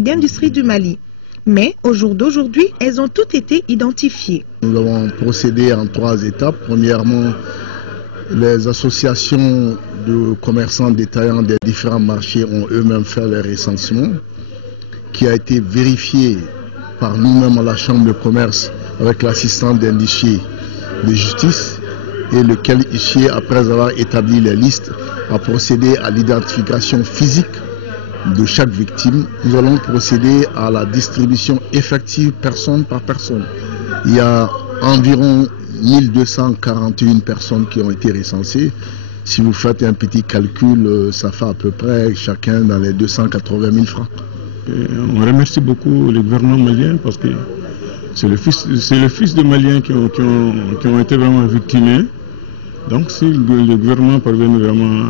d'industrie du Mali. Mais au jour d'aujourd'hui, elles ont toutes été identifiées. Nous avons procédé en 3 étapes. Premièrement, les associations de commerçants détaillants des différents marchés ont eux-mêmes fait leur recensement, qui a été vérifié par nous-mêmes à la Chambre de commerce avec l'assistant d'un huissier de justice, et lequel huissier, après avoir établi les listes, a procédé à l'identification physique de chaque victime. Nous allons procéder à la distribution effective personne par personne. Il y a environ 1241 personnes qui ont été recensées. Si vous faites un petit calcul, ça fait à peu près chacun dans les 280 000 francs. On remercie beaucoup le gouvernement malien parce que c'est le fils de Maliens qui ont été vraiment victimés. Donc si le gouvernement parvient vraiment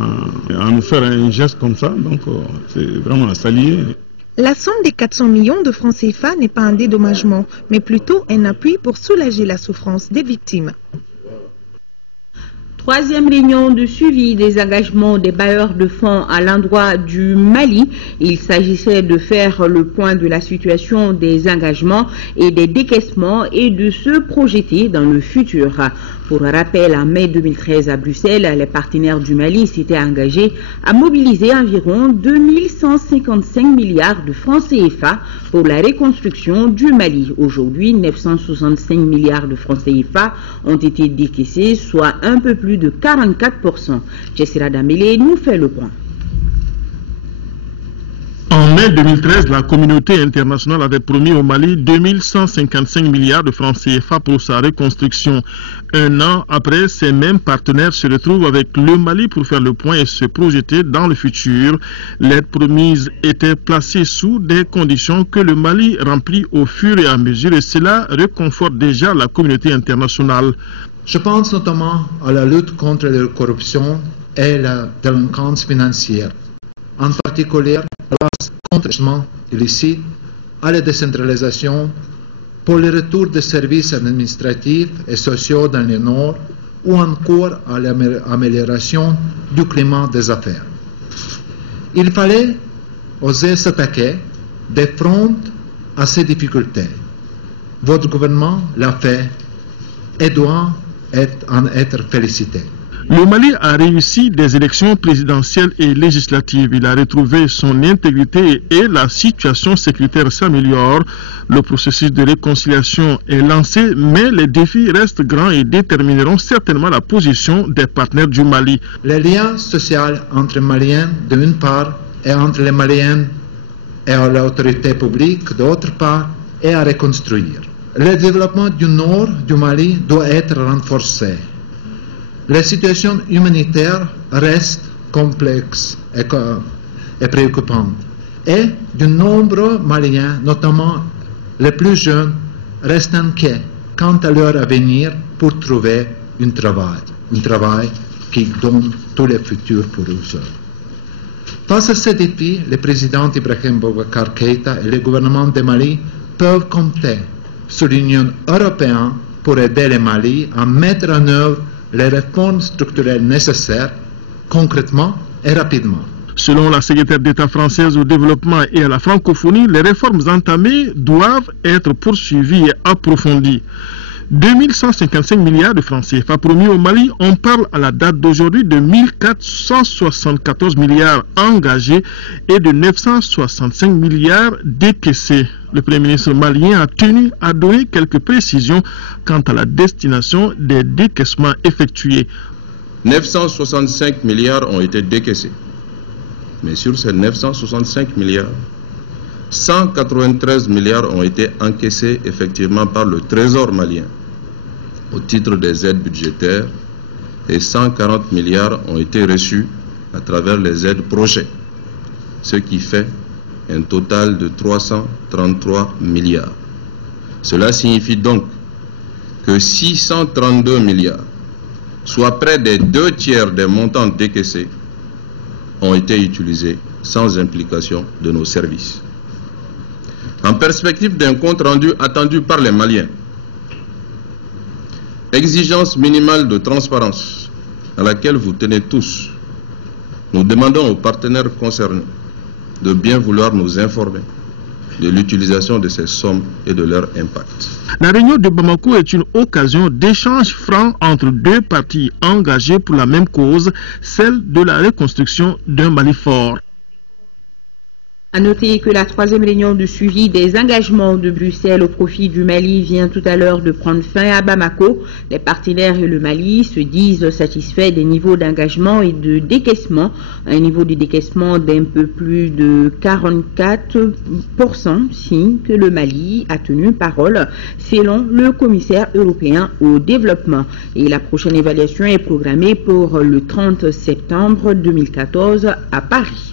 à nous faire un geste comme ça, donc c'est vraiment à saluer. La somme des 400 millions de francs CFA n'est pas un dédommagement, mais plutôt un appui pour soulager la souffrance des victimes. 3e réunion de suivi des engagements des bailleurs de fonds à l'endroit du Mali. Il s'agissait de faire le point de la situation des engagements et des décaissements et de se projeter dans le futur. Pour rappel, en mai 2013 à Bruxelles, les partenaires du Mali s'étaient engagés à mobiliser environ 2155 milliards de francs CFA pour la reconstruction du Mali. Aujourd'hui, 965 milliards de francs CFA ont été décaissés, soit un peu plus de 44%. Jessira Damélé nous fait le point. En mai 2013, la communauté internationale avait promis au Mali 2155 milliards de francs CFA pour sa reconstruction. Un an après, ces mêmes partenaires se retrouvent avec le Mali pour faire le point et se projeter dans le futur. L'aide promise était placée sous des conditions que le Mali remplit au fur et à mesure et cela réconforte déjà la communauté internationale. Je pense notamment à la lutte contre la corruption et la délinquance financière, en particulier contre le financement illicite, à la décentralisation, pour le retour des services administratifs et sociaux dans le Nord, ou encore à l'amélioration du climat des affaires. Il fallait oser s'attaquer de front à ces difficultés. Votre gouvernement l'a fait et doit en être félicité. Le Mali a réussi des élections présidentielles et législatives. Il a retrouvé son intégrité et la situation sécuritaire s'améliore. Le processus de réconciliation est lancé, mais les défis restent grands et détermineront certainement la position des partenaires du Mali. Les liens sociaux entre Maliens d'une part et entre les Maliens et l'autorité publique d'autre part est à reconstruire. Le développement du nord du Mali doit être renforcé. La situation humanitaire reste complexe et préoccupante. Et de nombreux Maliens, notamment les plus jeunes, restent inquiets quant à leur avenir pour trouver un travail qui donne tous les futurs pour eux. Face à ces défis, le président Ibrahim Boubacar Keïta et le gouvernement de Mali peuvent compter sur l'Union européenne pour aider le Mali à mettre en œuvre les réformes structurelles nécessaires, concrètement et rapidement. Selon la secrétaire d'État française au développement et à la francophonie, les réformes entamées doivent être poursuivies et approfondies. 2155 milliards de francs CFA promis au Mali, on parle à la date d'aujourd'hui de 1474 milliards engagés et de 965 milliards décaissés. Le Premier ministre malien a tenu à donner quelques précisions quant à la destination des décaissements effectués. 965 milliards ont été décaissés. Mais sur ces 965 milliards, 193 milliards ont été encaissés effectivement par le Trésor malien au titre des aides budgétaires et 140 milliards ont été reçus à travers les aides projets, ce qui fait un total de 333 milliards. Cela signifie donc que 632 milliards, soit près des 2/3 des montants décaissés, ont été utilisés sans implication de nos services. En perspective d'un compte rendu attendu par les Maliens, exigence minimale de transparence à laquelle vous tenez tous, nous demandons aux partenaires concernés de bien vouloir nous informer de l'utilisation de ces sommes et de leur impact. La réunion de Bamako est une occasion d'échanges francs entre deux parties engagées pour la même cause, celle de la reconstruction d'un Mali fort. À noter que la troisième réunion de suivi des engagements de Bruxelles au profit du Mali vient tout à l'heure de prendre fin à Bamako. Les partenaires et le Mali se disent satisfaits des niveaux d'engagement et de décaissement. Un niveau de décaissement d'un peu plus de 44%, signe que le Mali a tenu parole, selon le commissaire européen au développement. Et la prochaine évaluation est programmée pour le 30 septembre 2014 à Paris.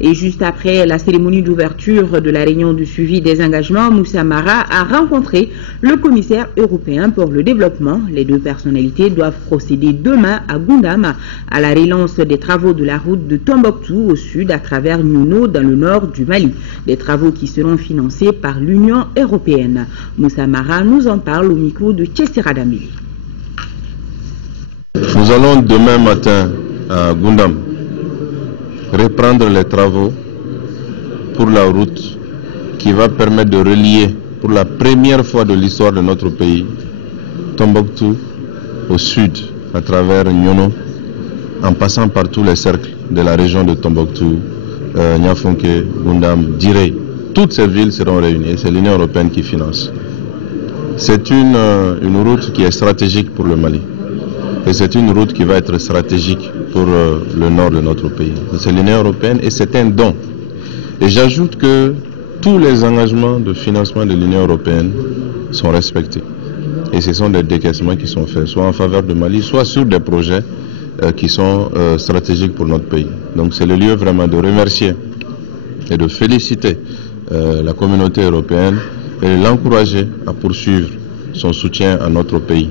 Et juste après la cérémonie d'ouverture de la réunion du suivi des engagements, Moussa Mara a rencontré le commissaire européen pour le développement. Les deux personnalités doivent procéder demain à Goundam à la relance des travaux de la route de Tombouctou au sud à travers Niouno dans le nord du Mali. Des travaux qui seront financés par l'Union européenne. Moussa Mara nous en parle au micro de Tchessira Damili. Nous allons demain matin à Goundam reprendre les travaux pour la route qui va permettre de relier pour la première fois de l'histoire de notre pays Tombouctou au sud à travers Niouno en passant par tous les cercles de la région de Tombouctou, Niafonké, Goundam, Direy. Toutes ces villes seront réunies, c'est l'Union européenne qui finance. C'est une route qui est stratégique pour le Mali. Et c'est une route qui va être stratégique pour le nord de notre pays. C'est l'Union européenne et c'est un don. Et j'ajoute que tous les engagements de financement de l'Union européenne sont respectés. Et ce sont des décaissements qui sont faits, soit en faveur de Mali, soit sur des projets qui sont stratégiques pour notre pays. Donc c'est le lieu vraiment de remercier et de féliciter la communauté européenne et de l'encourager à poursuivre son soutien à notre pays.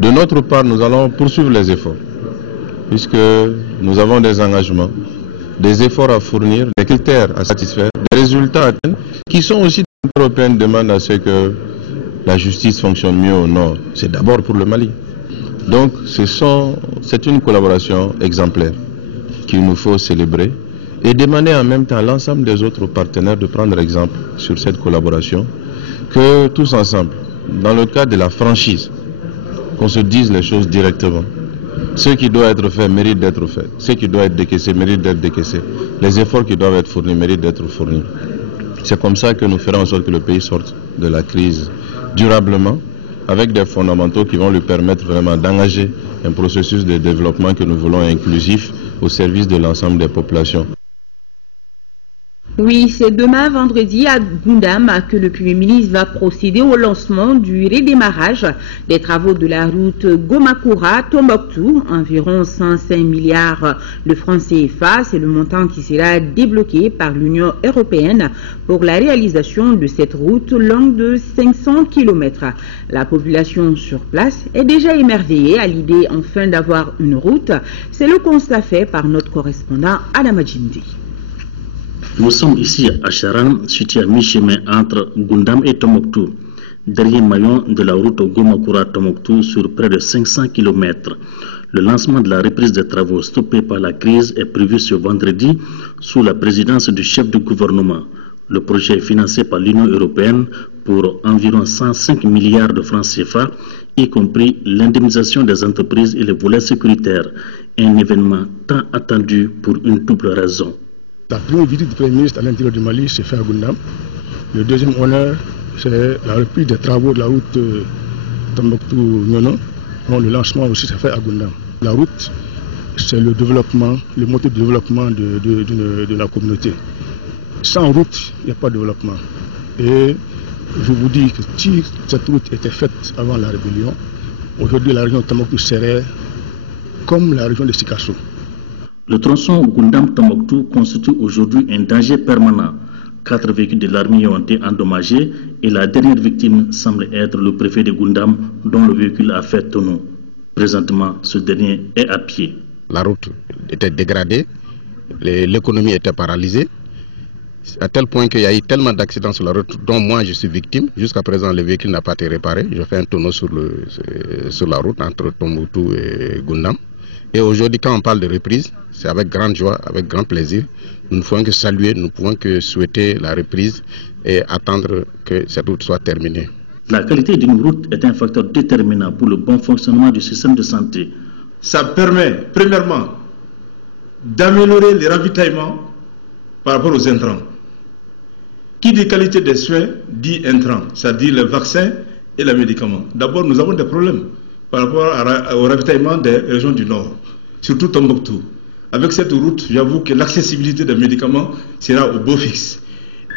De notre part, nous allons poursuivre les efforts, puisque nous avons des engagements, des efforts à fournir, des critères à satisfaire, des résultats à atteindre, qui sont aussi l'Union européenne demande à ce que la justice fonctionne mieux au nord. C'est d'abord pour le Mali. Donc, c'est une collaboration exemplaire qu'il nous faut célébrer et demander en même temps à l'ensemble des autres partenaires de prendre exemple sur cette collaboration, que tous ensemble, dans le cadre de la franchise, qu'on se dise les choses directement. Ce qui doit être fait mérite d'être fait. Ce qui doit être décaissé mérite d'être décaissé. Les efforts qui doivent être fournis méritent d'être fournis. C'est comme ça que nous ferons en sorte que le pays sorte de la crise durablement, avec des fondamentaux qui vont lui permettre vraiment d'engager un processus de développement que nous voulons inclusif au service de l'ensemble des populations. Oui, c'est demain vendredi à Goundam que le Premier ministre va procéder au lancement du redémarrage des travaux de la route Gomakura-Tombouctou, environ 105 milliards de francs CFA. C'est le montant qui sera débloqué par l'Union européenne pour la réalisation de cette route longue de 500 km. La population sur place est déjà émerveillée à l'idée enfin d'avoir une route. C'est le constat fait par notre correspondant Adama Djindi. Nous sommes ici à Charan, situé à mi-chemin entre Goundam et Tombouctou, dernier maillon de la route Gomakura-Tombouctou sur près de 500 km. Le lancement de la reprise des travaux stoppés par la crise est prévu ce vendredi sous la présidence du chef du gouvernement. Le projet est financé par l'Union européenne pour environ 105 milliards de francs CFA, y compris l'indemnisation des entreprises et les volets sécuritaires. Un événement tant attendu pour une double raison. La première visite du Premier ministre à l'intérieur du Mali s'est faite à Goundam. Le deuxième honneur, c'est la reprise des travaux de la route Tombouctou-Niouno. Le lancement aussi s'est fait à Goundam. La route, c'est le développement, le moteur de développement de la communauté. Sans route, il n'y a pas de développement. Et je vous dis que si cette route était faite avant la rébellion, aujourd'hui la région de Tombouctou serait comme la région de Sikasso. Le tronçon Goundam-Tombouctou constitue aujourd'hui un danger permanent. 4 véhicules de l'armée ont été endommagés et la dernière victime semble être le préfet de Goundam dont le véhicule a fait tonneau. Présentement, ce dernier est à pied. La route était dégradée, l'économie était paralysée, à tel point qu'il y a eu tellement d'accidents sur la route dont moi je suis victime. Jusqu'à présent, le véhicule n'a pas été réparé. Je fais un tonneau sur la route entre Tombouctou et Goundam. Et aujourd'hui, quand on parle de reprise, c'est avec grande joie, avec grand plaisir. Nous ne pouvons que saluer, nous ne pouvons que souhaiter la reprise et attendre que cette route soit terminée. La qualité d'une route est un facteur déterminant pour le bon fonctionnement du système de santé. Ça permet, premièrement, d'améliorer les ravitaillements par rapport aux intrants. Qui dit qualité des soins dit intrants, c'est-à-dire les vaccins et les médicaments. D'abord, nous avons des problèmes par rapport au ravitaillement des régions du Nord, surtout Tombouctou. Avec cette route, j'avoue que l'accessibilité des médicaments sera au beau fixe.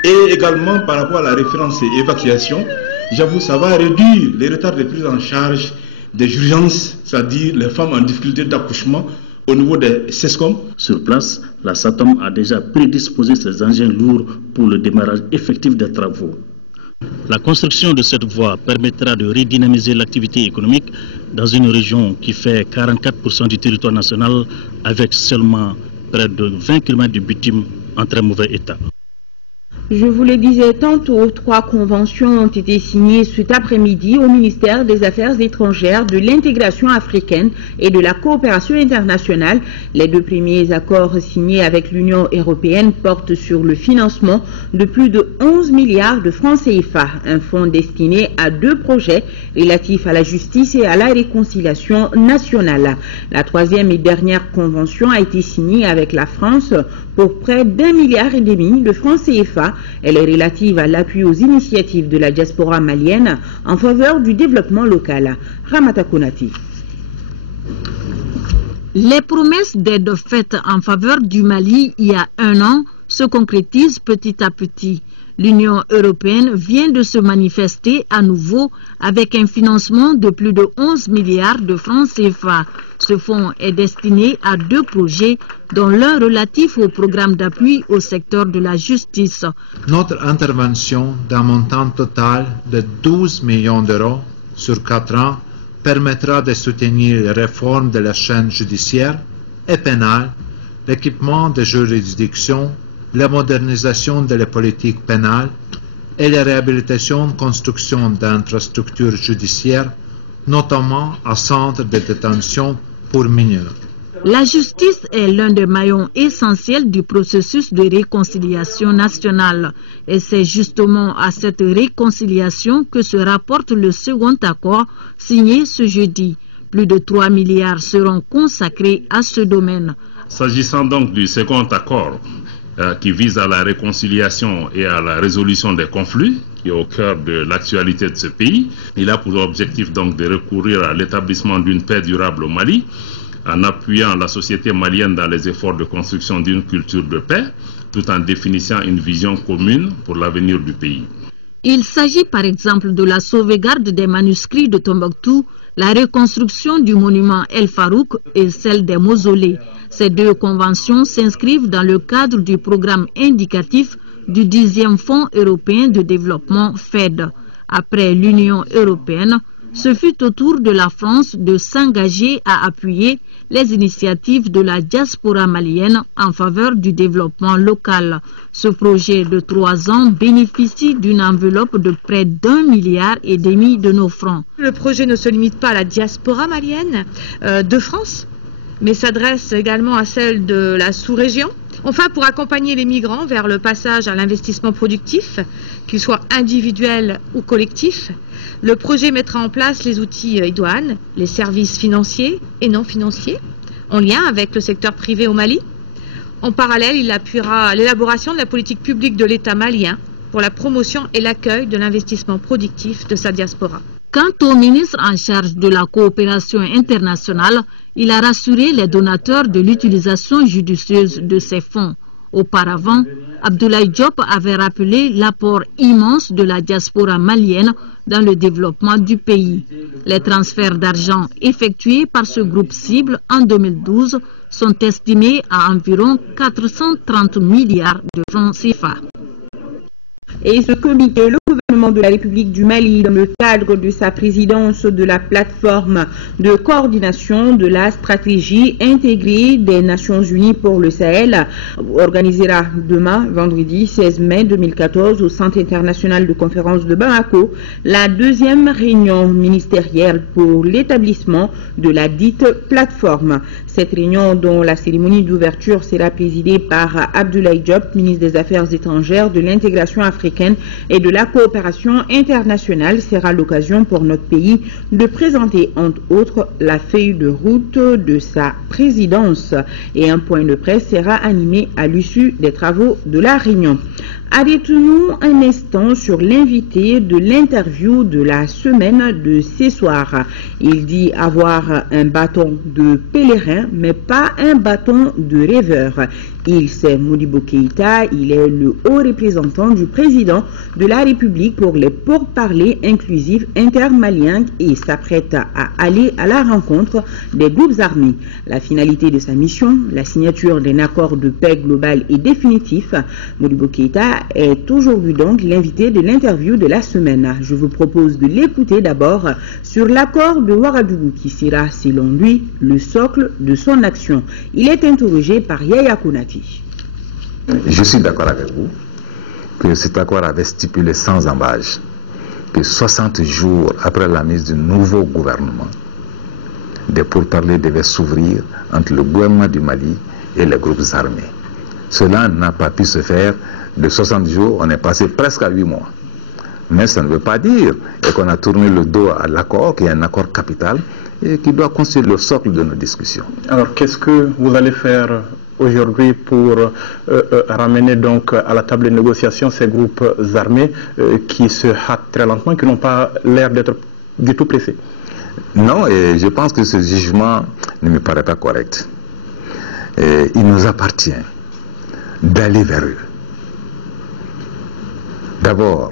Et également par rapport à la référence et évacuation, j'avoue ça va réduire les retards de prise en charge des urgences, c'est-à-dire les femmes en difficulté d'accouchement au niveau des SESCOM. Sur place, la SATOM a déjà prédisposé ses engins lourds pour le démarrage effectif des travaux. La construction de cette voie permettra de redynamiser l'activité économique dans une région qui fait 44% du territoire national avec seulement près de 20 km de bitume en très mauvais état. Je vous le disais tantôt, 3 conventions ont été signées cet après-midi au ministère des Affaires étrangères, de l'intégration africaine et de la coopération internationale. Les 2 premiers accords signés avec l'Union européenne portent sur le financement de plus de 11 milliards de francs CFA, un fonds destiné à 2 projets relatifs à la justice et à la réconciliation nationale. La 3e et dernière convention a été signée avec la France pour près d'1,5 milliard de francs CFA. Elle est relative à l'appui aux initiatives de la diaspora malienne en faveur du développement local. Ramata Konati. Les promesses d'aide faites en faveur du Mali il y a 1 an se concrétisent petit à petit. L'Union européenne vient de se manifester à nouveau avec un financement de plus de 11 milliards de francs CFA. Ce fonds est destiné à 2 projets, dont l'un relatif au programme d'appui au secteur de la justice. Notre intervention d'un montant total de 12 millions d'euros sur 4 ans permettra de soutenir les réformes de la chaîne judiciaire et pénale, l'équipement des juridictions, la modernisation de la politique pénale et la réhabilitation et construction d'infrastructures judiciaires, notamment à centres de détention pour mineurs. La justice est l'un des maillons essentiels du processus de réconciliation nationale. Et c'est justement à cette réconciliation que se rapporte le second accord signé ce jeudi. Plus de 3 milliards seront consacrés à ce domaine. S'agissant donc du second accord qui vise à la réconciliation et à la résolution des conflits, qui est au cœur de l'actualité de ce pays, il a pour objectif donc de recourir à l'établissement d'une paix durable au Mali, en appuyant la société malienne dans les efforts de construction d'une culture de paix, tout en définissant une vision commune pour l'avenir du pays. Il s'agit par exemple de la sauvegarde des manuscrits de Tombouctou, la reconstruction du monument El Farouk et celle des mausolées. Ces 2 conventions s'inscrivent dans le cadre du programme indicatif du 10e Fonds européen de développement FED. Après l'Union européenne, ce fut au tour de la France de s'engager à appuyer les initiatives de la diaspora malienne en faveur du développement local. Ce projet de 3 ans bénéficie d'une enveloppe de près d'1,5 milliard de nos francs. Le projet ne se limite pas à la diaspora malienne de France, mais s'adresse également à celle de la sous-région. Enfin, pour accompagner les migrants vers le passage à l'investissement productif, qu'il soit individuel ou collectif, le projet mettra en place les outils idoines, les services financiers et non financiers, en lien avec le secteur privé au Mali. En parallèle, il appuiera l'élaboration de la politique publique de l'État malien pour la promotion et l'accueil de l'investissement productif de sa diaspora. Quant au ministre en charge de la coopération internationale, il a rassuré les donateurs de l'utilisation judicieuse de ces fonds. Auparavant, Abdoulaye Diop avait rappelé l'apport immense de la diaspora malienne dans le développement du pays. Les transferts d'argent effectués par ce groupe cible en 2012 sont estimés à environ 430 milliards de francs CFA. Et ce comité, le gouvernement gouvernement de la République du Mali, dans le cadre de sa présidence de la plateforme de coordination de la stratégie intégrée des Nations Unies pour le Sahel, organisera demain, vendredi 16 mai 2014, au Centre international de conférence de Bamako, la deuxième réunion ministérielle pour l'établissement de la dite plateforme. Cette réunion, dont la cérémonie d'ouverture sera présidée par Abdoulaye Diop, ministre des Affaires étrangères, de l'intégration africaine et de la coopération internationale, sera l'occasion pour notre pays de présenter entre autres la feuille de route de sa présidence, et un point de presse sera animé à l'issue des travaux de la réunion. Arrêtons-nous un instant sur l'invité de l'interview de la semaine de ce soir. Il dit avoir un bâton de pèlerin, mais pas un bâton de rêveur. C'est Modibo Keïta, il est le haut représentant du président de la République pour les pourparlers inclusifs intermaliens et s'apprête à aller à la rencontre des groupes armés. La finalité de sa mission, la signature d'un accord de paix global et définitif. Modibo Keïta est aujourd'hui donc l'invité de l'interview de la semaine. Je vous propose de l'écouter d'abord sur l'accord de Ouagadougou qui sera, selon lui, le socle de son action. Il est interrogé par Yaya Konati. Je suis d'accord avec vous que cet accord avait stipulé sans embâche que 60 jours après la mise du nouveau gouvernement, des pourparlers devaient s'ouvrir entre le gouvernement du Mali et les groupes armés. Cela n'a pas pu se faire. De 60 jours, on est passé presque à 8 mois. Mais ça ne veut pas dire qu'on a tourné le dos à l'accord, qui est un accord capital et qui doit constituer le socle de nos discussions. Alors, qu'est-ce que vous allez faire aujourd'hui pour ramener donc à la table de négociation ces groupes armés qui se hâtent très lentement, qui n'ont pas l'air d'être du tout pressés? Non, et je pense que ce jugement ne me paraît pas correct. Il nous appartient d'aller vers eux. D'abord,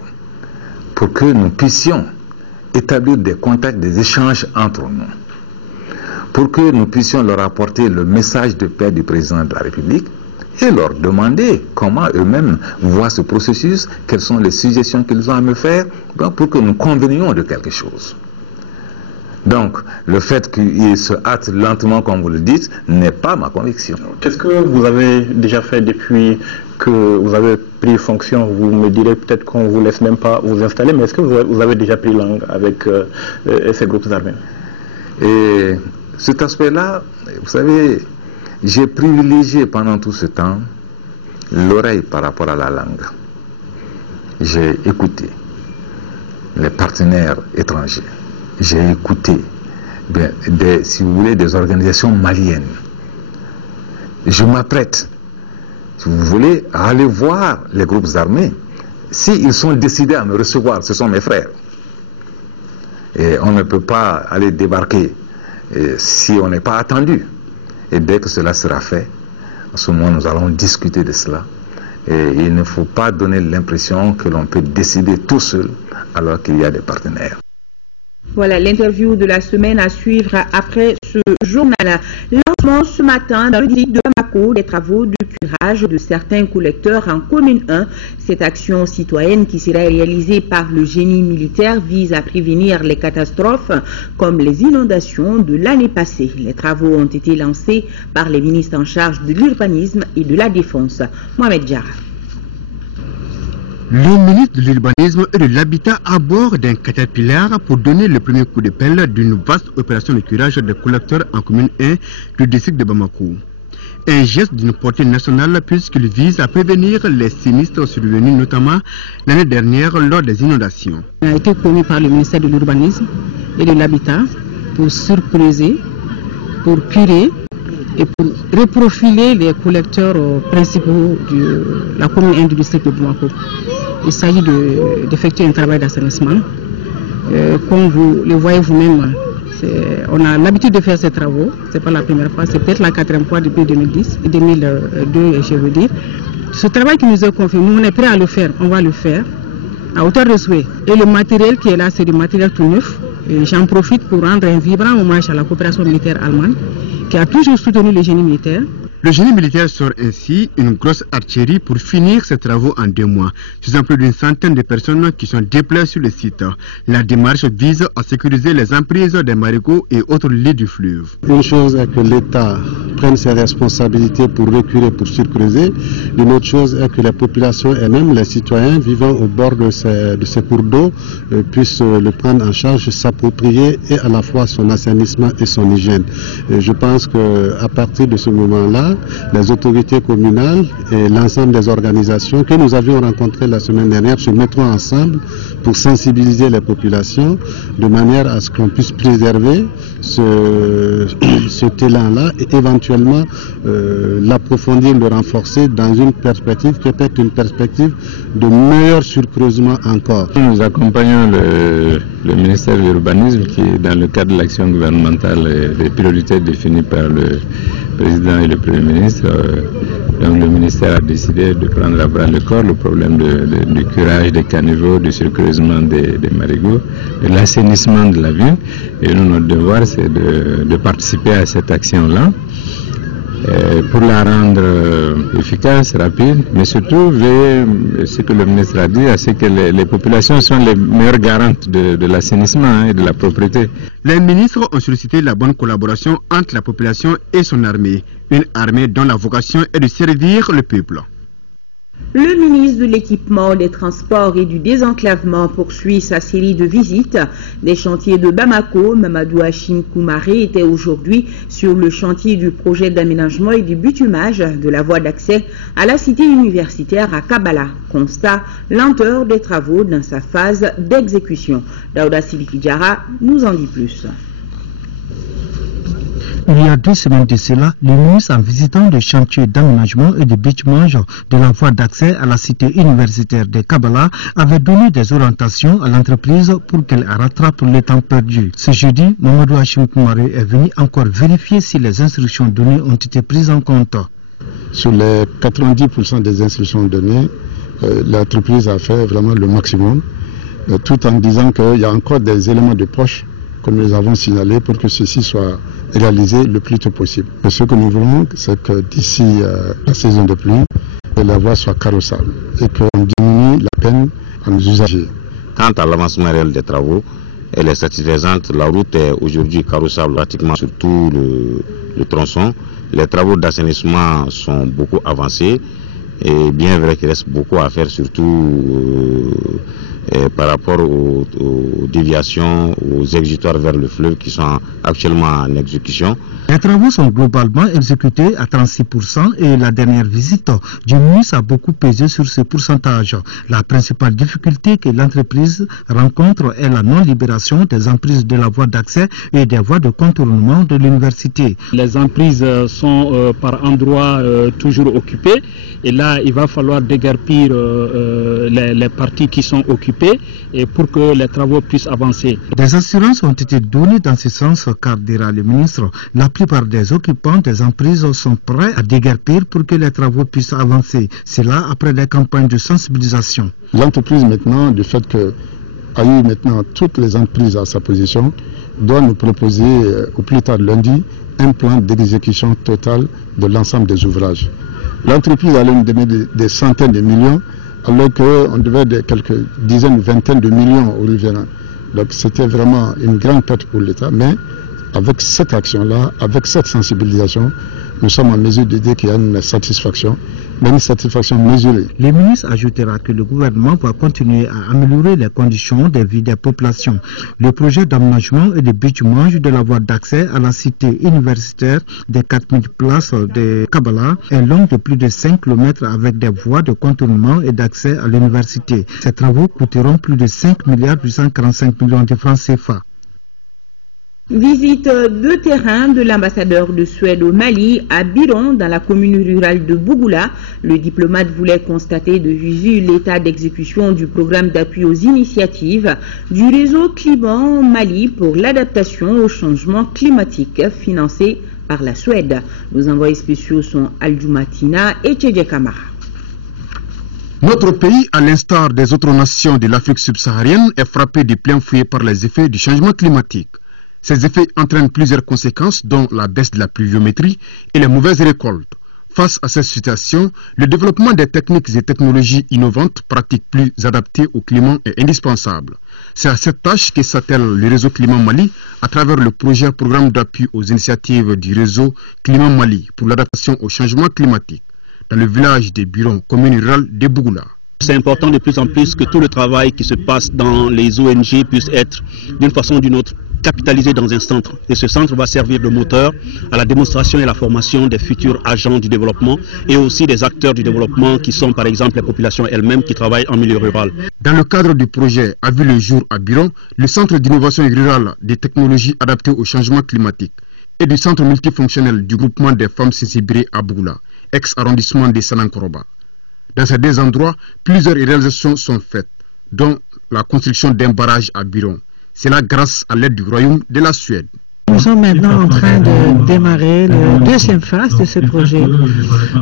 pour que nous puissions établir des contacts, des échanges entre nous, pour que nous puissions leur apporter le message de paix du président de la République et leur demander comment eux-mêmes voient ce processus, quelles sont les suggestions qu'ils ont à me faire, pour que nous convenions de quelque chose. Donc, le fait qu'ils se hâtent lentement, comme vous le dites, n'est pas ma conviction. Qu'est-ce que vous avez déjà fait depuis que vous avez pris fonction? Vous me direz peut-être qu'on ne vous laisse même pas vous installer, mais est-ce que vous avez déjà pris langue avec ces groupes armés? Et cet aspect-là, vous savez, j'ai privilégié pendant tout ce temps l'oreille par rapport à la langue. J'ai écouté les partenaires étrangers. J'ai écouté, si vous voulez, des organisations maliennes. Je m'apprête, si vous voulez, à aller voir les groupes armés. S'ils sont décidés à me recevoir, ce sont mes frères. Et on ne peut pas aller débarquer si on n'est pas attendu. Et dès que cela sera fait, à ce moment, nous allons discuter de cela. Et il ne faut pas donner l'impression que l'on peut décider tout seul alors qu'il y a des partenaires. Voilà l'interview de la semaine à suivre après ce journal. Lancement ce matin dans le district de Bamako des travaux de curage de certains collecteurs en commune 1. Cette action citoyenne qui sera réalisée par le génie militaire vise à prévenir les catastrophes comme les inondations de l'année passée. Les travaux ont été lancés par les ministres en charge de l'urbanisme et de la défense. Mohamed Diarra. Le ministre de l'Urbanisme et de l'Habitat à bord d'un caterpillar pour donner le premier coup de pelle d'une vaste opération de curage des collecteurs en commune 1 du district de Bamako. Un geste d'une portée nationale puisqu'il vise à prévenir les sinistres survenus notamment l'année dernière lors des inondations. Il a été promis par le ministère de l'Urbanisme et de l'Habitat pour surcreuser, pour curer et pour reprofiler les collecteurs principaux de la commune 1 du district de Bamako. Il s'agit d'effectuer un travail d'assainissement. Comme vous le voyez vous-même, on a l'habitude de faire ces travaux. Ce n'est pas la première fois, c'est peut-être la 4e fois depuis 2002, je veux dire. Ce travail qui nous est confié, nous on est prêts à le faire, on va le faire à hauteur de souhait. Et le matériel qui est là, c'est du matériel tout neuf. J'en profite pour rendre un vibrant hommage à la coopération militaire allemande qui a toujours soutenu le génie militaire. Le génie militaire sort ainsi une grosse artillerie pour finir ses travaux en 2 mois. Ce sont plus d'une centaine de personnes qui sont déplacées sur le site. La démarche vise à sécuriser les emprises des marigots et autres lits du fleuve. Une chose est que l'État prenne ses responsabilités pour reculer, pour sécuriser. Une autre chose est que les populations et même les citoyens vivant au bord de ces cours d'eau puissent le prendre en charge, s'approprier et à la fois son assainissement et son hygiène. Et je pense qu'à partir de ce moment-là, les autorités communales et l'ensemble des organisations que nous avions rencontrées la semaine dernière se mettront ensemble pour sensibiliser les populations de manière à ce qu'on puisse préserver cet élan-là et éventuellement l'approfondir, le renforcer dans une perspective qui est peut-être une perspective de meilleur surcreusement encore. Nous accompagnons le ministère de l'Urbanisme qui, dans le cadre de l'action gouvernementale, les priorités définies par le président et le Premier ministre, donc le ministère a décidé de prendre à bras le corps le problème du curage des caniveaux, du surcreusement des marigots, de l'assainissement de la ville. Et nous, notre devoir, c'est de participer à cette action-là pour la rendre efficace, rapide, mais surtout veiller, ce que le ministre a dit, à ce que les populations soient les meilleures garantes de l'assainissement et de la propriété. Les ministres ont sollicité la bonne collaboration entre la population et son armée, une armée dont la vocation est de servir le peuple. Le ministre de l'Équipement, des Transports et du Désenclavement poursuit sa série de visites des chantiers de Bamako. Mamadou Hachim Koumaré était aujourd'hui sur le chantier du projet d'aménagement et du bitumage de la voie d'accès à la cité universitaire à Kabala. Constat, lenteur des travaux dans sa phase d'exécution. Daouda Sidiki Diarra nous en dit plus. Il y a 2 semaines de cela, le ministre, en visitant le chantier d'aménagement et de bitumage de la voie d'accès à la cité universitaire de Kabala, avait donné des orientations à l'entreprise pour qu'elle rattrape le temps perdu. Ce jeudi, Mamadou Hachim Koumaré est venu encore vérifier si les instructions données ont été prises en compte. Sur les 90% des instructions données, l'entreprise a fait vraiment le maximum, tout en disant qu'il y a encore des éléments de poche que nous avons signalés pour que ceci soit réalisé le plus tôt possible. Et ce que nous voulons, c'est que d'ici la saison de pluie, la voie soit carrossable et qu'on diminue la peine à nos usagers. Quant à l'avancement réel des travaux, elle est satisfaisante. La route est aujourd'hui carrossable pratiquement sur tout le tronçon. Les travaux d'assainissement sont beaucoup avancés et bien vrai qu'il reste beaucoup à faire, surtout par rapport aux déviations, aux exutoires vers le fleuve qui sont actuellement en exécution. Les travaux sont globalement exécutés à 36% et la dernière visite du ministre a beaucoup pesé sur ce pourcentage. La principale difficulté que l'entreprise rencontre est la non-libération des emprises de la voie d'accès et des voies de contournement de l'université. Les emprises sont par endroits toujours occupées et là il va falloir déguerpir les parties qui sont occupées et pour que les travaux puissent avancer. Des assurances ont été données dans ce sens car, dira le ministre, la plupart des occupants des emprises sont prêts à déguerpir pour que les travaux puissent avancer. C'est là après les campagnes de sensibilisation. L'entreprise maintenant, du fait qu'elle a eu maintenant toutes les emprises à sa position, doit nous proposer au plus tard lundi un plan d'exécution totale de l'ensemble des ouvrages. L'entreprise allait nous donner des centaines de millions, alors qu'on devait de quelques dizaines ou vingtaines de millions au riverains. Donc c'était vraiment une grande perte pour l'État, mais avec cette action-là, avec cette sensibilisation, nous sommes en mesure de dire qu'il y a une satisfaction, mais une satisfaction mesurée. Le ministre ajoutera que le gouvernement va continuer à améliorer les conditions de vie des populations. Le projet d'aménagement et de bitumage de la voie d'accès à la cité universitaire des 4000 places de Kabala est long de plus de 5 km avec des voies de contournement et d'accès à l'université. Ces travaux coûteront plus de 5,845 milliards de francs CFA. Visite de terrain de l'ambassadeur de Suède au Mali à Biron, dans la commune rurale de Bougoula. Le diplomate voulait constater de visu l'état d'exécution du programme d'appui aux initiatives du réseau Climat Mali pour l'adaptation au changement climatique financé par la Suède. Nos envoyés spéciaux sont Aldoumatina et Tchédje Kamara. Notre pays, à l'instar des autres nations de l'Afrique subsaharienne, est frappé de plein fouet par les effets du changement climatique. Ces effets entraînent plusieurs conséquences, dont la baisse de la pluviométrie et les mauvaises récoltes. Face à cette situation, le développement des techniques et technologies innovantes, pratiques plus adaptées au climat est indispensable. C'est à cette tâche que s'attelle le réseau Climat Mali à travers le projet Programme d'appui aux initiatives du réseau Climat Mali pour l'adaptation au changement climatique dans le village des Biron, commune rurale de Bougoula. C'est important de plus en plus que tout le travail qui se passe dans les ONG puisse être d'une façon ou d'une autre capitalisé dans un centre. Et ce centre va servir de moteur à la démonstration et la formation des futurs agents du développement et aussi des acteurs du développement qui sont par exemple les populations elles-mêmes qui travaillent en milieu rural. Dans le cadre du projet a vu le jour à Biron, le centre d'innovation rurale des technologies adaptées au changement climatique et du centre multifonctionnel du groupement des femmes sensibilisées à Bougoula, ex-arrondissement de Sanankoroba. Dans ces deux endroits, plusieurs réalisations sont faites, dont la construction d'un barrage à Biron. C'est là grâce à l'aide du Royaume de la Suède. Nous sommes maintenant en train de démarrer la deuxième phase de ce projet.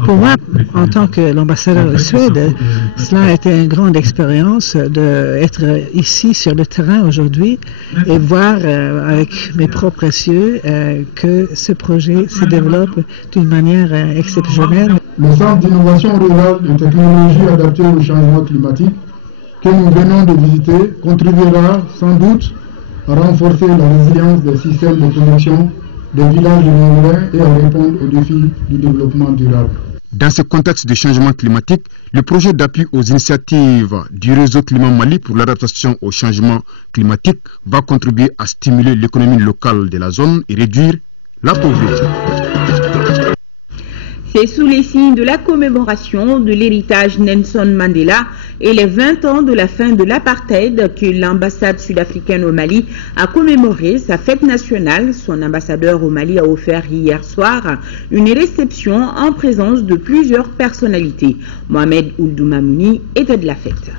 Pour moi, en tant que l'ambassadeur de Suède, cela a été une grande expérience d'être ici sur le terrain aujourd'hui et voir avec mes propres yeux que ce projet se développe d'une manière exceptionnelle. Le Centre d'innovation rurale et technologies adaptées au changement climatique que nous venons de visiter contribuera sans doute à renforcer la résilience des systèmes de production des villages ruraux et à répondre aux défis du développement durable. Dans ce contexte de changement climatique, le projet d'appui aux initiatives du réseau Climat Mali pour l'adaptation au changement climatique va contribuer à stimuler l'économie locale de la zone et réduire la pauvreté. C'est sous les signes de la commémoration de l'héritage Nelson Mandela et les 20 ans de la fin de l'apartheid que l'ambassade sud-africaine au Mali a commémoré sa fête nationale. Son ambassadeur au Mali a offert hier soir une réception en présence de plusieurs personnalités. Mohamed Ould Mamouni était de la fête.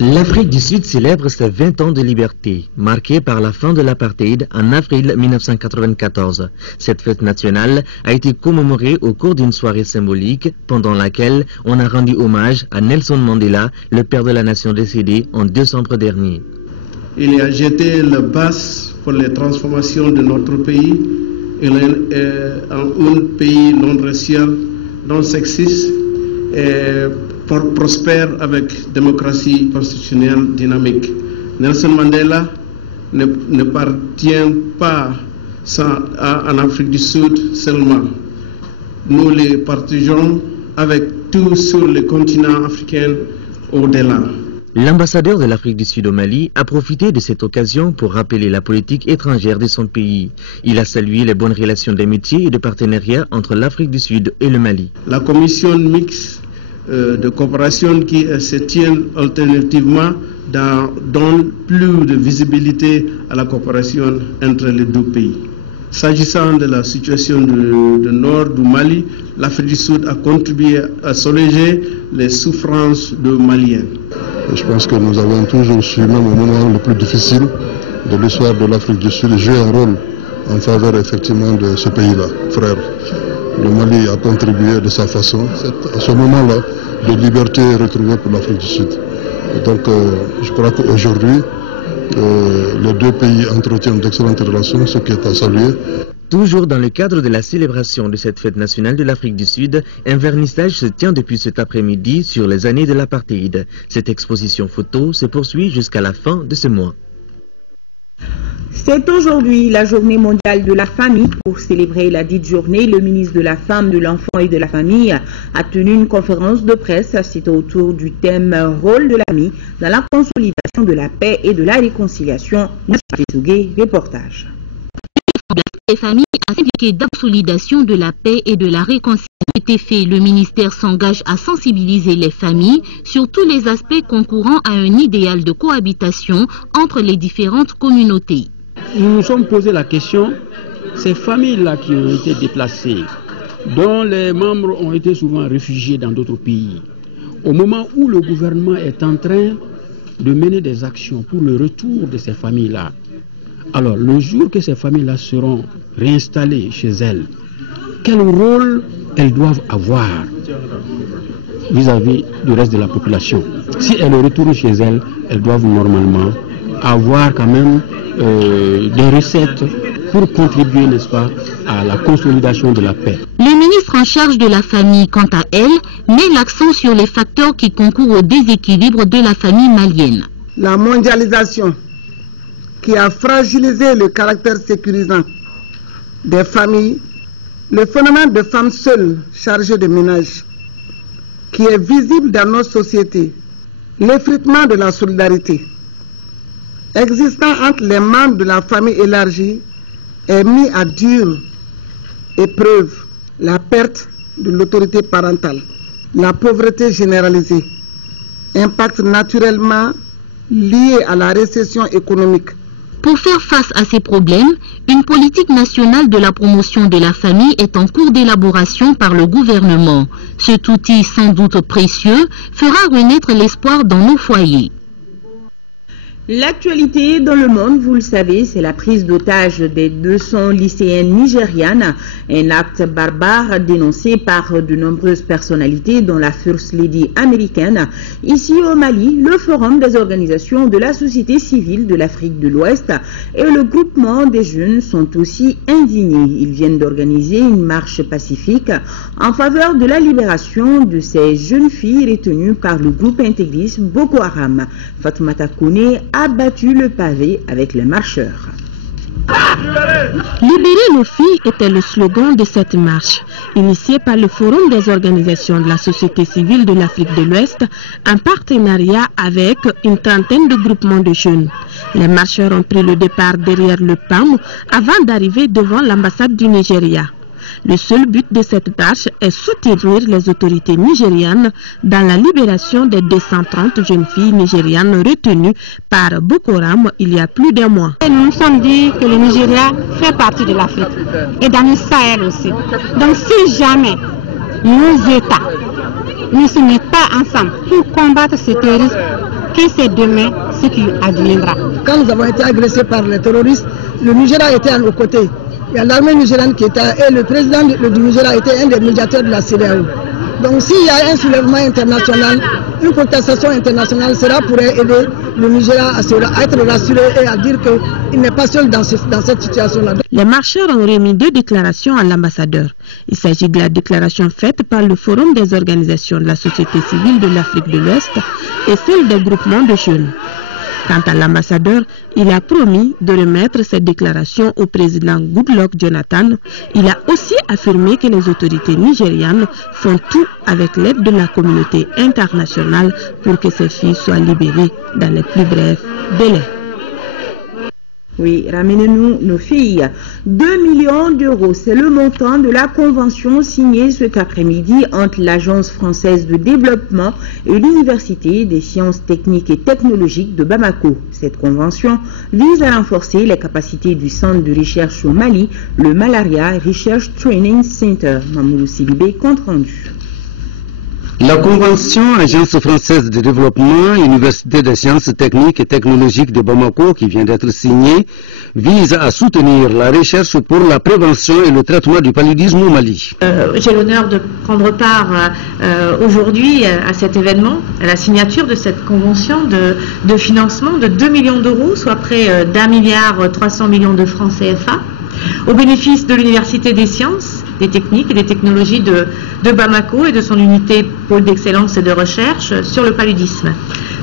L'Afrique du Sud célèbre ses 20 ans de liberté, marqués par la fin de l'apartheid en avril 1994. Cette fête nationale a été commémorée au cours d'une soirée symbolique pendant laquelle on a rendu hommage à Nelson Mandela, le père de la nation décédé en décembre dernier. Il a jeté la base pour les transformations de notre pays en un pays non racial, non sexiste et prospère avec démocratie constitutionnelle dynamique. Nelson Mandela ne parvient pas en Afrique du Sud seulement. Nous les partageons avec tous sur le continent africain au-delà. L'ambassadeur de l'Afrique du Sud au Mali a profité de cette occasion pour rappeler la politique étrangère de son pays. Il a salué les bonnes relations d'amitié et de partenariat entre l'Afrique du Sud et le Mali. La commission mixte de coopération qui se tient alternativement donne plus de visibilité à la coopération entre les deux pays. S'agissant de la situation du nord du Mali, l'Afrique du Sud a contribué à soulager les souffrances des Maliens. Je pense que nous avons toujours su, même au moment le plus difficile de l'histoire de l'Afrique du Sud, jouer un rôle en faveur effectivement de ce pays-là, frère. Le Mali a contribué de sa façon. C'est à ce moment-là de liberté retrouvée pour l'Afrique du Sud. Et donc je crois qu'aujourd'hui, les deux pays entretiennent d'excellentes relations, ce qui est à saluer. Toujours dans le cadre de la célébration de cette fête nationale de l'Afrique du Sud, un vernissage se tient depuis cet après-midi sur les années de l'apartheid. Cette exposition photo se poursuit jusqu'à la fin de ce mois. C'est aujourd'hui la journée mondiale de la famille. Pour célébrer la dite journée, le ministre de la Femme, de l'Enfant et de la Famille a tenu une conférence de presse. C'était autour du thème « Rôle de la famille dans la consolidation de la paix et de la réconciliation ». Reportage. Les familles à s'impliquer dans la consolidation de la paix et de la réconciliation. Le ministère s'engage à sensibiliser les familles sur tous les aspects concourant à un idéal de cohabitation entre les différentes communautés. Nous nous sommes posé la question, ces familles-là qui ont été déplacées, dont les membres ont été souvent réfugiés dans d'autres pays, au moment où le gouvernement est en train de mener des actions pour le retour de ces familles-là, alors le jour que ces familles-là seront réinstallées chez elles, quel rôle elles doivent avoir vis-à-vis du reste de la population? Si elles retournent chez elles, elles doivent normalement avoir quand même des recettes pour contribuer, n'est-ce pas, à la consolidation de la paix. Le Le ministre en charge de la famille, quant à elle, met l'accent sur les facteurs qui concourent au déséquilibre de la famille malienne. La mondialisation qui a fragilisé le caractère sécurisant des familles, le phénomène de femmes seules chargées de ménage qui est visible dans nos sociétés, l'effritement de la solidarité existant entre les membres de la famille élargie est mis à dure épreuve. La perte de l'autorité parentale, la pauvreté généralisée, impact naturellement lié à la récession économique. Pour faire face à ces problèmes, une politique nationale de la promotion de la famille est en cours d'élaboration par le gouvernement. Cet outil, sans doute précieux, fera renaître l'espoir dans nos foyers. L'actualité dans le monde, vous le savez, c'est la prise d'otage des 200 lycéennes nigérianes, un acte barbare dénoncé par de nombreuses personnalités, dont la First Lady américaine. Ici au Mali, le Forum des organisations de la société civile de l'Afrique de l'Ouest et le groupement des jeunes sont aussi indignés. Ils viennent d'organiser une marche pacifique en faveur de la libération de ces jeunes filles retenues par le groupe intégriste Boko Haram. Fatoumata Kone a battu le pavé avec les marcheurs. Libérer nos filles était le slogan de cette marche, initiée par le Forum des organisations de la société civile de l'Afrique de l'Ouest, en partenariat avec une trentaine de groupements de jeunes. Les marcheurs ont pris le départ derrière le PAM avant d'arriver devant l'ambassade du Nigeria. Le seul but de cette marche est soutenir les autorités nigérianes dans la libération des 230 jeunes filles nigérianes retenues par Boko Haram il y a plus d'un mois. Nous nous sommes dit que le Nigeria fait partie de l'Afrique et dans le Sahel aussi. Donc si jamais nos États ne se mettent pas ensemble pour combattre ce terrorisme, que c'est demain ce qui adviendra. Quand nous avons été agressés par les terroristes, le Nigeria était à nos côtés. Il y a l'armée nigériane qui était et le président du Nigeria était un des médiateurs de la CEDEAO. Donc s'il y a un soulèvement international, une protestation internationale sera pour aider le Nigeria à être rassuré et à dire qu'il n'est pas seul dans cette situation-là. Les marcheurs ont remis 2 déclarations à l'ambassadeur. Il s'agit de la déclaration faite par le Forum des organisations de la société civile de l'Afrique de l'Ouest et celle des groupements de jeunes. Quant à l'ambassadeur, il a promis de remettre cette déclaration au président Goodluck Jonathan. Il a aussi affirmé que les autorités nigérianes font tout avec l'aide de la communauté internationale pour que ces filles soient libérées dans les plus brefs délais. Oui, ramenez-nous nos filles. 2 millions d'euros, c'est le montant de la convention signée cet après-midi entre l'Agence française de développement et l'Université des sciences techniques et technologiques de Bamako. Cette convention vise à renforcer les capacités du centre de recherche au Mali, le Malaria Research Training Center. Mamoudou Sidibé, compte rendu. La convention Agence française de développement, Université des sciences techniques et technologiques de Bamako, qui vient d'être signée, vise à soutenir la recherche pour la prévention et le traitement du paludisme au Mali. J'ai l'honneur de prendre part aujourd'hui à cet événement, à la signature de cette convention de financement de 2 millions d'euros, soit près d'1,3 milliard de francs CFA, au bénéfice de l'Université des sciences, des techniques et des technologies de Bamako et de son unité pôle d'excellence et de recherche sur le paludisme.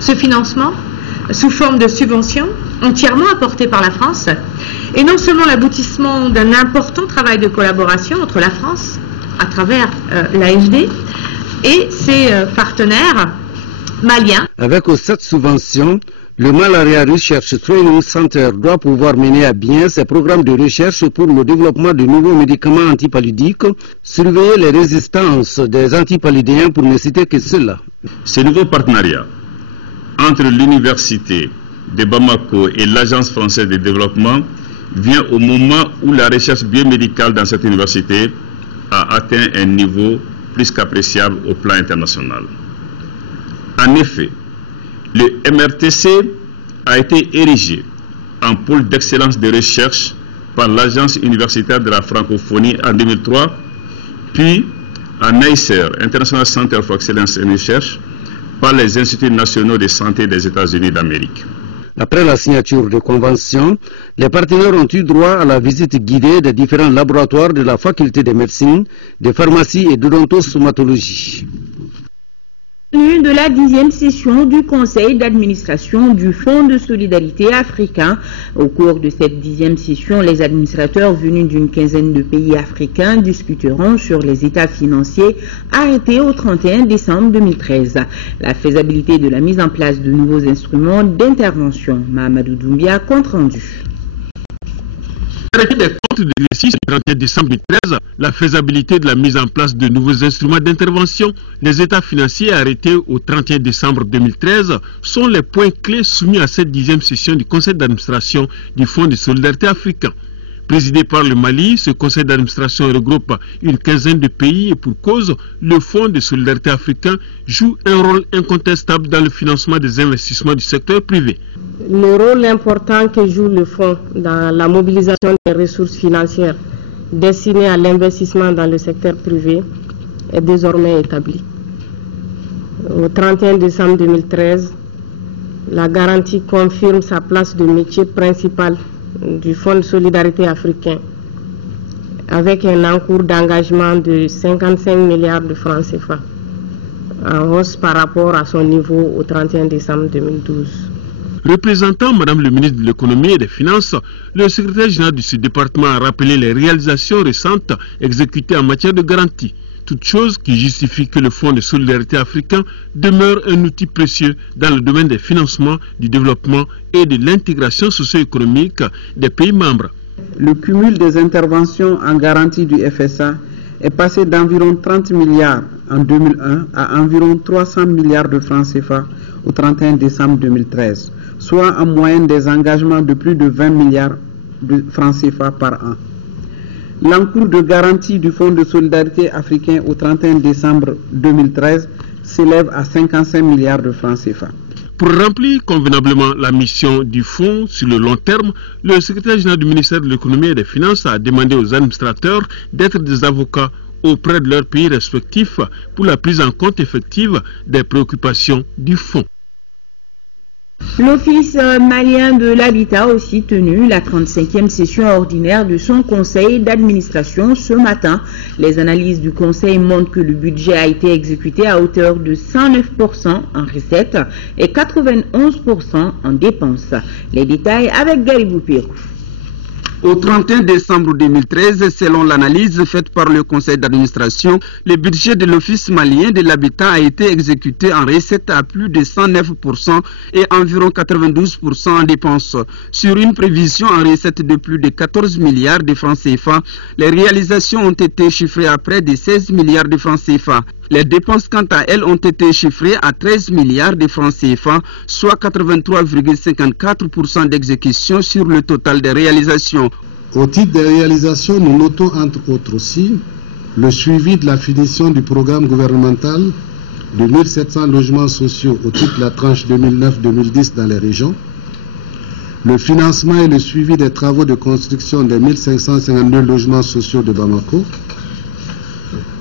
Ce financement, sous forme de subvention, entièrement apporté par la France, est non seulement l'aboutissement d'un important travail de collaboration entre la France, à travers l'AFD, et ses partenaires maliens. Avec cette subvention, le Malaria Research Training Center doit pouvoir mener à bien ses programmes de recherche pour le développement de nouveaux médicaments antipaludiques, surveiller les résistances des antipaludéens pour ne citer que cela. Ce nouveau partenariat entre l'Université de Bamako et l'Agence française de développement vient au moment où la recherche biomédicale dans cette université a atteint un niveau plus qu'appréciable au plan international. En effet, le MRTC a été érigé en pôle d'excellence de recherche par l'Agence universitaire de la francophonie en 2003, puis en NICER, International Center for Excellence in Research, par les Instituts nationaux de santé des États-Unis d'Amérique. Après la signature de convention, les partenaires ont eu droit à la visite guidée des différents laboratoires de la faculté de médecine, de pharmacie et d'odontostomatologie. De la 10e session du conseil d'administration du Fonds de solidarité africain. Au cours de cette 10e session, les administrateurs venus d'une quinzaine de pays africains discuteront sur les états financiers arrêtés au 31 décembre 2013. La faisabilité de la mise en place de nouveaux instruments d'intervention. Mahamadou Doumbia, compte rendu. Arrêté des comptes de l'exercice du 31 décembre 2013, la faisabilité de la mise en place de nouveaux instruments d'intervention, les états financiers arrêtés au 31 décembre 2013 sont les points clés soumis à cette 10e session du conseil d'administration du Fonds de solidarité africain. Présidé par le Mali, ce conseil d'administration regroupe une quinzaine de pays et pour cause, le Fonds de solidarité africain joue un rôle incontestable dans le financement des investissements du secteur privé. Le rôle important que joue le Fonds dans la mobilisation des ressources financières destinées à l'investissement dans le secteur privé est désormais établi. Au 31 décembre 2013, la garantie confirme sa place de métier principal du Fonds de solidarité africain avec un encours d'engagement de 55 milliards de francs CFA en hausse par rapport à son niveau au 31 décembre 2012. Représentant Madame le ministre de l'économie et des finances, le secrétaire général de ce département a rappelé les réalisations récentes exécutées en matière de garantie. Toute chose qui justifie que le Fonds de solidarité africain demeure un outil précieux dans le domaine des financements, du développement et de l'intégration socio-économique des pays membres. Le cumul des interventions en garantie du FSA est passé d'environ 30 milliards en 2001 à environ 300 milliards de francs CFA au 31 décembre 2013, soit en moyenne des engagements de plus de 20 milliards de francs CFA par an. L'encours de garantie du Fonds de solidarité africain au 31 décembre 2013 s'élève à 55 milliards de francs CFA. Pour remplir convenablement la mission du Fonds sur le long terme, le secrétaire général du ministère de l'économie et des finances a demandé aux administrateurs d'être des avocats auprès de leurs pays respectifs pour la prise en compte effective des préoccupations du Fonds. L'Office malien de l'habitat a aussi tenu la 35e session ordinaire de son conseil d'administration ce matin. Les analyses du conseil montrent que le budget a été exécuté à hauteur de 109% en recettes et 91% en dépenses. Les détails avec Garibou Pirou. Au 31 décembre 2013, selon l'analyse faite par le conseil d'administration, le budget de l'Office malien de l'habitat a été exécuté en recettes à plus de 109% et environ 92% en dépenses. Sur une prévision en recettes de plus de 14 milliards de francs CFA, les réalisations ont été chiffrées à près de 16 milliards de francs CFA. Les dépenses, quant à elles, ont été chiffrées à 13 milliards de francs CFA, soit 83,54% d'exécution sur le total des réalisations. Au titre des réalisations, nous notons entre autres aussi le suivi de la finition du programme gouvernemental de 1700 logements sociaux au titre de la tranche 2009-2010 dans les régions, le financement et le suivi des travaux de construction des 1552 logements sociaux de Bamako,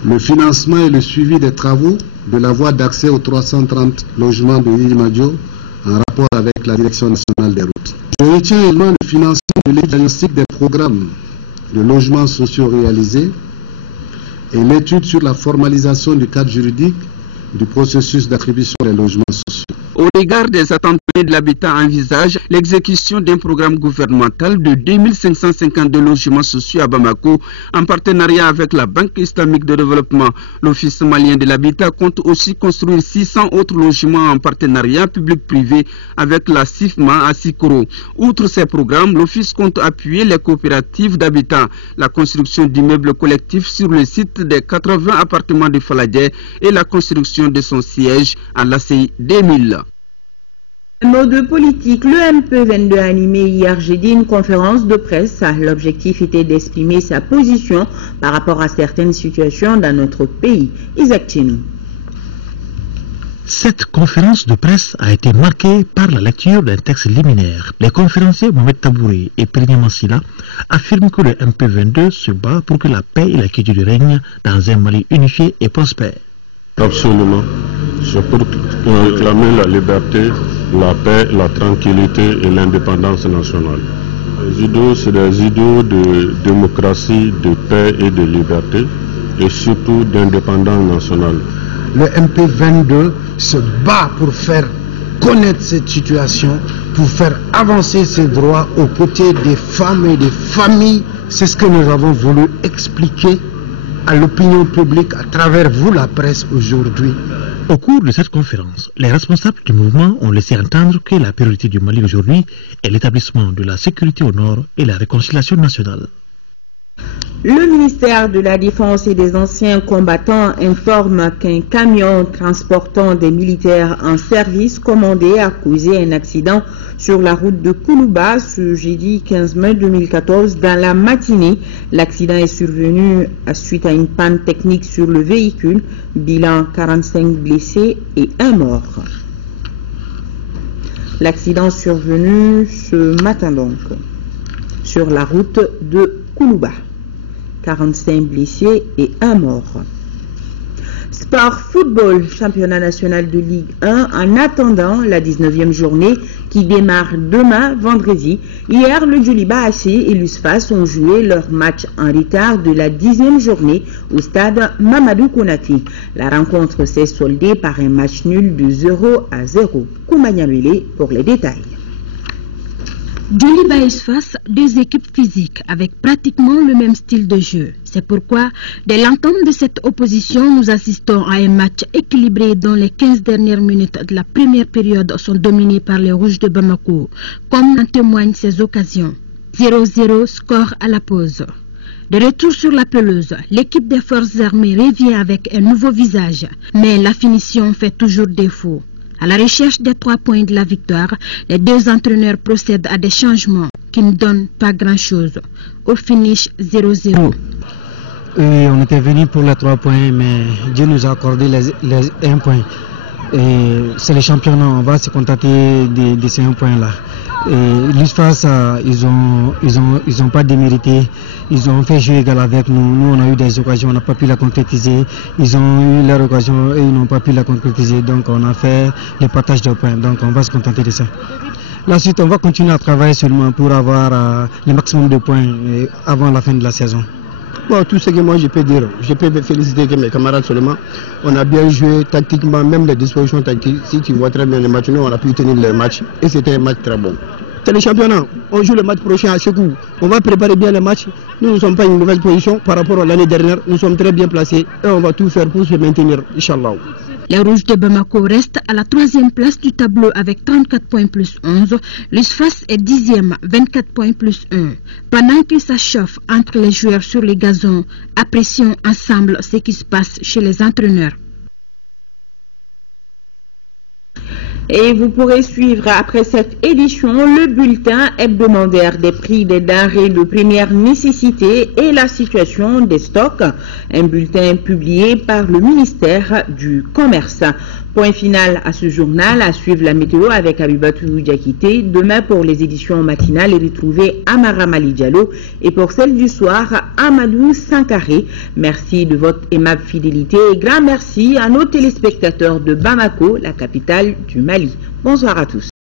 le financement et le suivi des travaux de la voie d'accès aux 330 logements de Ilimadio en rapport avec la Direction nationale des routes. Je retiens également le financement de diagnostic des programmes de logements sociaux réalisés et l'étude sur la formalisation du cadre juridique du processus d'attribution des logements sociaux. Au regard des attentes de l'habitat, envisage l'exécution d'un programme gouvernemental de 2552 logements sociaux à Bamako en partenariat avec la Banque islamique de développement. L'Office malien de l'habitat compte aussi construire 600 autres logements en partenariat public-privé avec la CIFMA à Sikoro. Outre ces programmes, l'Office compte appuyer les coopératives d'habitat, la construction d'immeubles collectifs sur le site des 80 appartements de Faladé et la construction de son siège à l'ACI 2000. Mot de politique, le MP22 a animé hier jeudi une conférence de presse. L'objectif était d'exprimer sa position par rapport à certaines situations dans notre pays. Isaac Tchinou. Cette conférence de presse a été marquée par la lecture d'un texte liminaire. Les conférenciers Mohamed Tabouri et Périgny Massila affirment que le MP22 se bat pour que la paix et la quiétude règnent dans un Mali unifié et prospère. Absolument. C'est pour réclamer la liberté, la paix, la tranquillité et l'indépendance nationale. Les idéaux, c'est des idéaux de démocratie, de paix et de liberté, et surtout d'indépendance nationale. Le MP22 se bat pour faire connaître cette situation, pour faire avancer ses droits aux côtés des femmes et des familles. C'est ce que nous avons voulu expliquer à l'opinion publique à travers vous, la presse, aujourd'hui. Au cours de cette conférence, les responsables du mouvement ont laissé entendre que la priorité du Mali aujourd'hui est l'établissement de la sécurité au nord et la réconciliation nationale. Le ministère de la Défense et des anciens combattants informe qu'un camion transportant des militaires en service commandé a causé un accident sur la route de Koulouba ce jeudi 15 mai 2014 dans la matinée. L'accident est survenu suite à une panne technique sur le véhicule. Bilan 45 blessés et 1 mort. L'accident survenu ce matin donc sur la route de Koulouba. 45 blessés et 1 mort. Sport football, championnat national de Ligue 1 en attendant la 19e journée qui démarre demain vendredi. Hier, le Djoliba AC et l'USFAS ont joué leur match en retard de la 10e journée au stade Mamadou Konaté. La rencontre s'est soldée par un match nul de 0-0. Koumanyamele pour les détails. Djoliba et USFAS, deux équipes physiques avec pratiquement le même style de jeu. C'est pourquoi, dès l'entame de cette opposition, nous assistons à un match équilibré dont les 15 dernières minutes de la première période sont dominées par les Rouges de Bamako, comme en témoignent ces occasions. 0-0 score à la pause. De retour sur la pelouse, l'équipe des forces armées revient avec un nouveau visage, mais la finition fait toujours défaut. À la recherche des 3 points de la victoire, les deux entraîneurs procèdent à des changements qui ne donnent pas grand-chose. Au finish 0-0. On était venu pour les 3 points, mais Dieu nous a accordé les 1 point. C'est les championnats, on va se contenter de ces 1 point-là. L'USFAS, ils ont pas démérité. Ils ont fait jeu égal avec nous. Nous, on a eu des occasions, on n'a pas pu la concrétiser. Ils ont eu leur occasion et ils n'ont pas pu la concrétiser. Donc, on a fait le partage de points. Donc, on va se contenter de ça. La suite, on va continuer à travailler seulement pour avoir le maximum de points avant la fin de la saison. Bon, tout ce que moi je peux dire, je peux me féliciter que mes camarades seulement. On a bien joué tactiquement, même les dispositions tactiques. Si tu vois très bien les matchs, nous on a pu tenir le match et c'était un match très bon. C'est le championnat, on joue le match prochain à Sékou. On va préparer bien le match. Nous ne sommes pas en une mauvaise position par rapport à l'année dernière. Nous sommes très bien placés et on va tout faire pour se maintenir, Inch'Allah. Les Rouges de Bamako restent à la 3e place du tableau avec 34 points plus 11. L'USFAS est 10e, 24 points plus 1. Pendant que ça chauffe entre les joueurs sur les gazons, apprécions ensemble ce qui se passe chez les entraîneurs. Et vous pourrez suivre après cette édition le bulletin hebdomadaire des prix des denrées de première nécessité et la situation des stocks. Un bulletin publié par le ministère du Commerce. Point final à ce journal, à suivre la météo avec Abibatou Diakité. Demain pour les éditions matinales et retrouver Amara Mali Diallo et pour celle du soir, Amadou Sankaré. Merci de votre aimable fidélité et grand merci à nos téléspectateurs de Bamako, la capitale du Mali. Bonsoir à tous.